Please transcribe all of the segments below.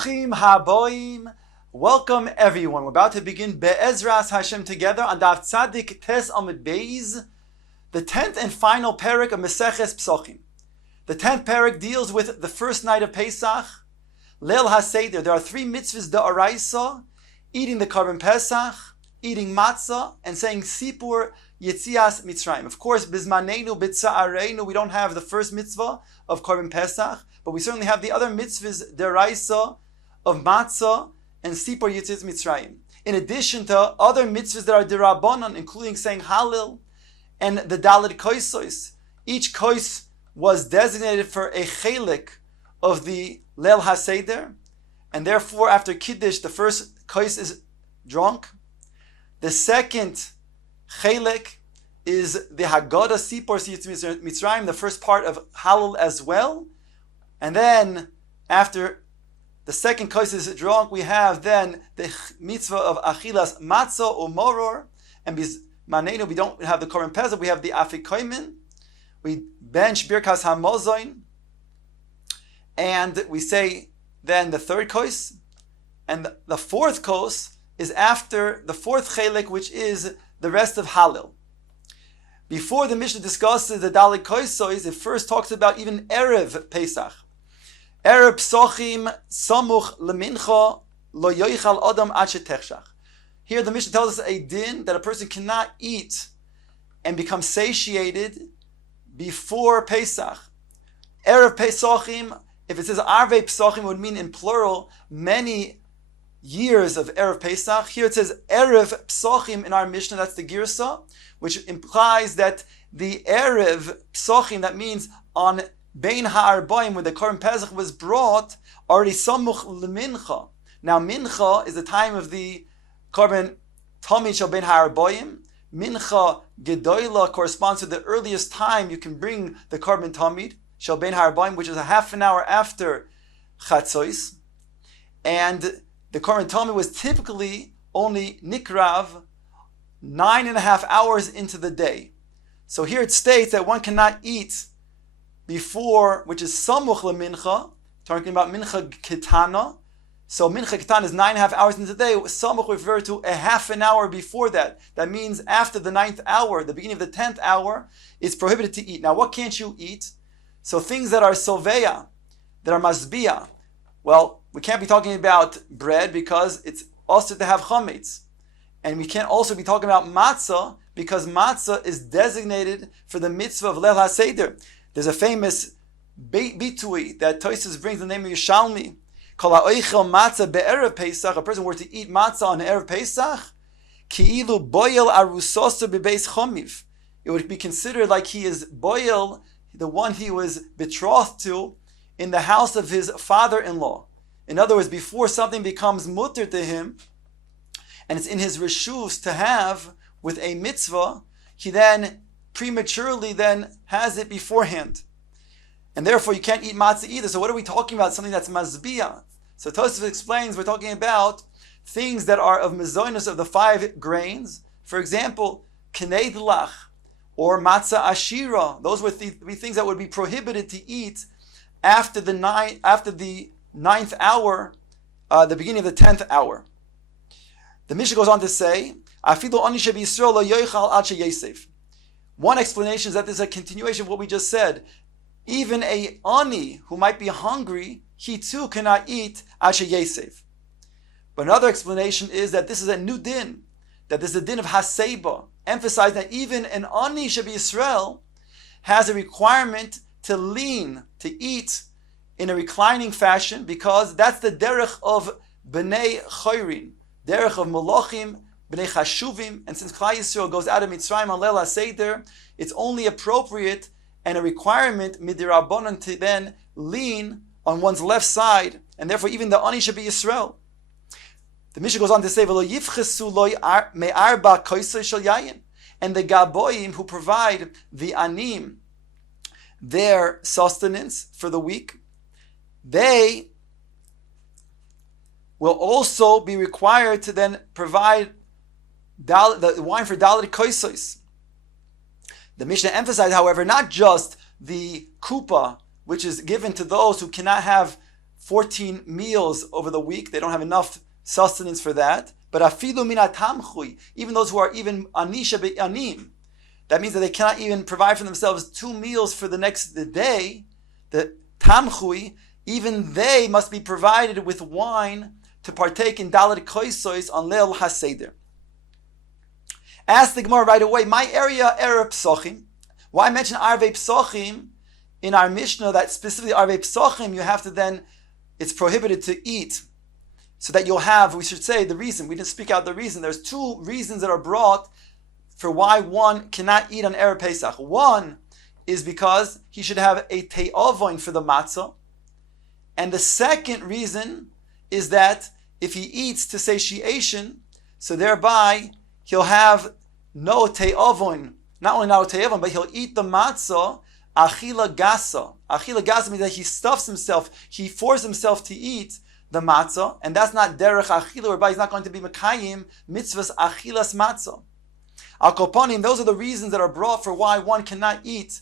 Bruchim haboim. Welcome everyone. We're about to begin Be'ezras Hashem together on Daf Tzadik Tes Amud Beis, the 10th and final parak of Masechet Psachim. The 10th parak deals with the first night of Pesach, Leil HaSeder. There are three mitzvahs da'araisa: eating the korban Pesach, eating matzah, and saying Sipur Yetzias Mitzrayim. Of course, Bizmanenu B'tza'areinu, we don't have the first mitzvah of korban Pesach, but we certainly have the other mitzvahs deraisa of matzah and sipur yitzias mitzrayim. In addition to other mitzvahs that are derabanan, including saying Hallel and the Dalet Koisos. Each kois was designated for a chelik of the Leil HaSeder, and therefore after Kiddush, the first kois is drunk. The second chelik is the Haggadah Sipur Yitzias Mitzrayim, the first part of Hallel as well. And then, after the second kois is drunk, we have then the mitzvah of achilas matzah or moror. And bizmanenu, we don't have the korban pesach, we have the afikoimin. We bench birkas hamozoin. And we say then the third kois. And the fourth kois is after the fourth chelik, which is the rest of Hallel. Before the Mishnah discusses the Dalet Koisos, it first talks about even Erev Pesach. Erev Psachim samuch lemincha lo yoichal adam ad shetechshach. Here the Mishnah tells us a din that a person cannot eat and become satiated before Pesach. Erev Pesachim, if it says Arvei Pesachim, would mean in plural many years of Erev Pesach. Here it says Erev Pesachim in our Mishnah, that's the Girsa, which implies that the Erev Pesachim, that means on Bein Ha'arbaim, when the Korban Pesach was brought, already samuch lemincha. Now mincha is the time of the Korban Tamid shel Bein Ha'arbaim. Mincha Gedoyla corresponds to the earliest time you can bring the Korban Tamid shel Bein Ha'arbaim, which is a half an hour after Chatzos. And the Korban Tamid was typically only nikrav 9.5 hours into the day. So here it states that one cannot eat before, which is samuch lemincha, talking about mincha ketana. So mincha ketana is 9.5 hours into the day. Samuch refer to a half an hour before that. That means after the 9th hour, the beginning of the 10th hour, it's prohibited to eat. Now, what can't you eat? So things that are soveya, that are masbia. Well, we can't be talking about bread because it's also to have chametz. And we can't also be talking about matzah because matzah is designated for the mitzvah of Leil HaSeder. There's a famous bitui that Tosfos brings the name of Yishalmi. Kol ha'oichel matzah be'erev Pesach. A person were to eat matzah on erev Pesach, ki'ilu boyel arusoso bebeis chomiv. It would be considered like he is boyel, the one he was betrothed to, in the house of his father-in-law. In other words, before something becomes mutter to him, and it's in his reshus to have with a mitzvah, he then prematurely then has it beforehand. And therefore you can't eat matzah either. So what are we talking about? Something that's mazbiyah. So Tosfos explains we're talking about things that are of mezonus of the 5 grains. For example, knei dlach or matzah ashira. Those were three things that would be prohibited to eat after the 9th hour, the beginning of the 10th hour. The Mishnah goes on to say, Afilu ani shebiyisrael lo yoichal ad sheyesef. One explanation is that there's a continuation of what we just said. Even a ani who might be hungry, he too cannot eat ad sheyesef. But another explanation is that this is a new din, that this is a din of haseba, emphasizing that even an ani shebiyisrael has a requirement to lean, to eat in a reclining fashion, because that's the derech of bnei chayrin, derech of malachim, bnei chashuvim. And since Klal Yisrael goes out of Mitzrayim on Leil HaSeder, it's only appropriate and a requirement midirabbanan to then lean on one's left side, and therefore even the ani should be Yisrael. The Mishnah goes on to say, "V'lo yifchesu lo me'arba koisei shel yayin," and the gaboyim who provide the anim their sustenance for the week, they will also be required to then provide the wine for Dalet Koisos. The Mishnah emphasized, however, not just the kupa, which is given to those who cannot have 14 meals over the week. They don't have enough sustenance for that. But afilu min tamchui, even those who are even anisha be'anim, that means that they cannot even provide for themselves 2 meals for the next day. The tamchui, even they must be provided with wine to partake in dalet koisois on Leil HaSeder. Ask the Gemara right away, my area, Erev Psachim. Why mention Arvei Psachim in our Mishnah that specifically Arvei Psachim, you have to then, it's prohibited to eat. So that you'll have, we should say the reason, we didn't speak out the reason. There's 2 reasons that are brought for why one cannot eat on Erev Pesach. One is because he should have a te'avoin for the matzah. And the second reason is that if he eats to satiation, so thereby he'll have no te'avoin, not only no te'avoin, but he'll eat the matzah, achila gasa. Achila gasa means that he stuffs himself, he forces himself to eat the matzah, and that's not derech achila, whereby he's not going to be mekayim mitzvahs achilas matzah. Al kopanim, those are the reasons that are brought for why one cannot eat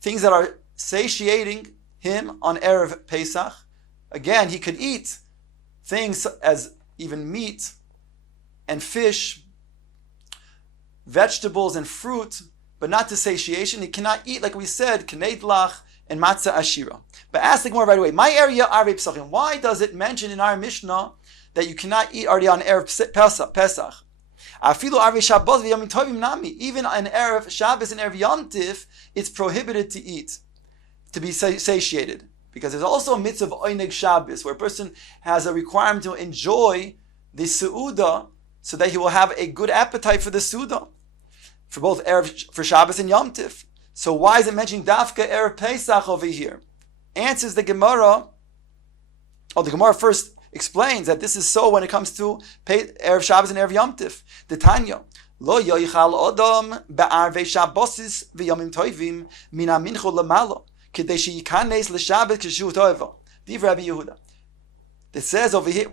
things that are satiating him on Erev Pesach. Again, he could eat things as even meat and fish, vegetables and fruit, but not to satiation. He cannot eat, like we said, knedlach and matzah ashira. But ask the Gemara right away, my area Arvei Psachim, why does it mention in our Mishnah that you cannot eat already on Erev Pesach? Afilu Arvei Shabbos v'Yomim Tovim nami. Even on Erev Shabbos and Erev Yom Tif, it's prohibited to eat, to be satiated. Because there's also a mitzvah of Oineg Shabbos, where a person has a requirement to enjoy the Seudah, so that he will have a good appetite for the Seudah, for both Erev, for Shabbos and Yom Tif. So why is it mentioning Dafka Erev Pesach over here? Answers the Gemara. The Gemara first explains that this is so when it comes to Erev Shabbos and Erev Yom Tif. The Tanya, Lo yoichal odom be'arvei Shabbosis v'yomim toivim min ha'mincha lamalo k'dei sheyikanes l'Shabbat k'shu toivo. Div Rabbi Yehuda. It says over here,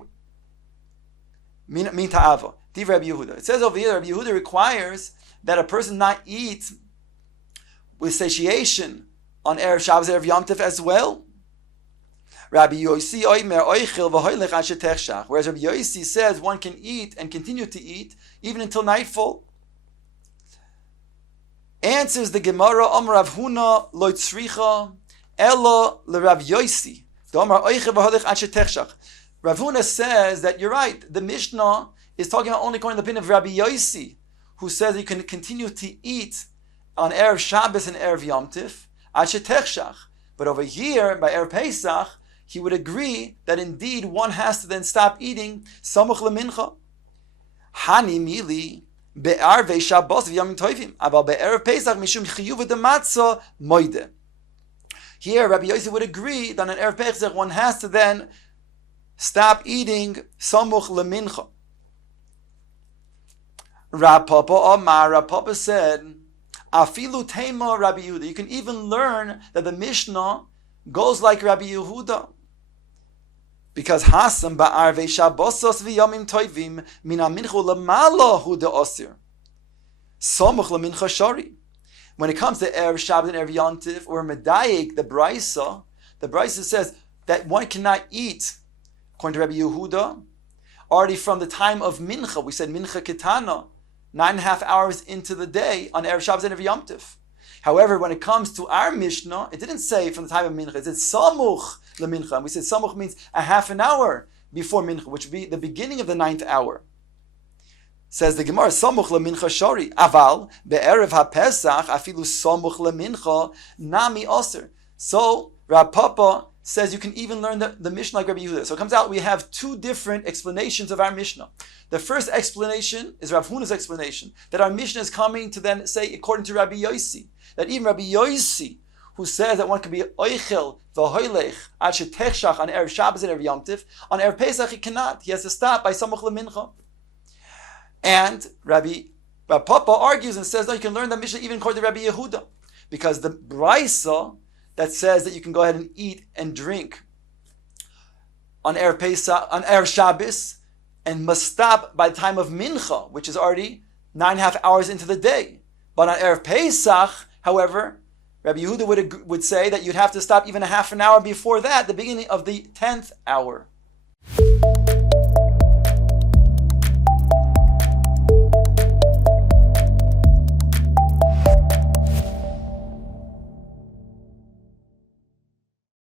min ta'ava. Div Rabbi Yehuda. It says over here, Rabbi Yehuda requires that a person not eat with satiation on Erev Shabbos, Erev Yom Tif as well. Rabbi Yosi oimer oichil v'hoylech asher techshach. Whereas Rabbi Yosi says one can eat and continue to eat even until nightfall. Answers the Gemara, Amar Rav Huna lo tzricha elo l'Rav Yosi. Amar oichil v'hoylech asher techshach. Rav Huna says that you're right. The Mishnah is talking about only according to the opinion of Rabbi Yosi, who says you can continue to eat on Erev Shabbos and Erev Yom Tif, asher techshach. But over here, by Erev Pesach, he would agree that indeed one has to then stop eating samuch lemincha. Hani mili be'arvei Shabbos v'yamim toivim, aval be'erev Pesach mishum chiyuv d'matzah moide. Here, Rabbi Yosef would agree that on Erev Pesach one has to then stop eating samuch lemincha. Rav Papa said, afilu tema Rabbi Yehuda. You can even learn that the Mishnah goes like Rabbi Yehuda. Because Hasam ba'arvei Shabbosos v'yomim toivim min ha'mincha lamala hu de'osir. Samuch lemincha shari. When it comes to Erev Shabbos and Erev Yom Tif, or Medayik, the Brisa says that one cannot eat, according to Rabbi Yehuda, already from the time of Mincha. We said Mincha Ketana, 9.5 hours into the day on Erev Shabbos and Erev Yom Tif. However, when it comes to our Mishnah, it didn't say from the time of Mincha. It said Samuch lemincha. And we said Samuch means a half an hour before Mincha, which would be the beginning of the 9th hour. Says the Gemara, Samuch lemincha shari. Aval, be'erev ha'pesach, afilu Samuch lemincha, nami oser. So, Rav Papa says you can even learn the Mishnah like Rabbi Yehuda. So it comes out we have 2 different explanations of our Mishnah. The first explanation is Rav Huna's explanation, that our Mishnah is coming to then say, according to Rabbi Yosi, that even Rabbi Yosi, who says that one can be oichel v'hoylech ad shetechshach on Erev Shabbos and Erev Yom Tif, on Erev Pesach he cannot. He has to stop by samuch lemincha. And Rabbi Papa argues and says, no, you can learn that Mishnah even according to Rabbi Yehuda, because the Brisa that says that you can go ahead and eat and drink on Erev Pesach, on Erev Shabbos, and must stop by the time of Mincha, which is already 9.5 hours into the day. But on Erev Pesach, however, Rabbi Yehuda would say that you'd have to stop even a half an hour before that, the beginning of the 10th hour.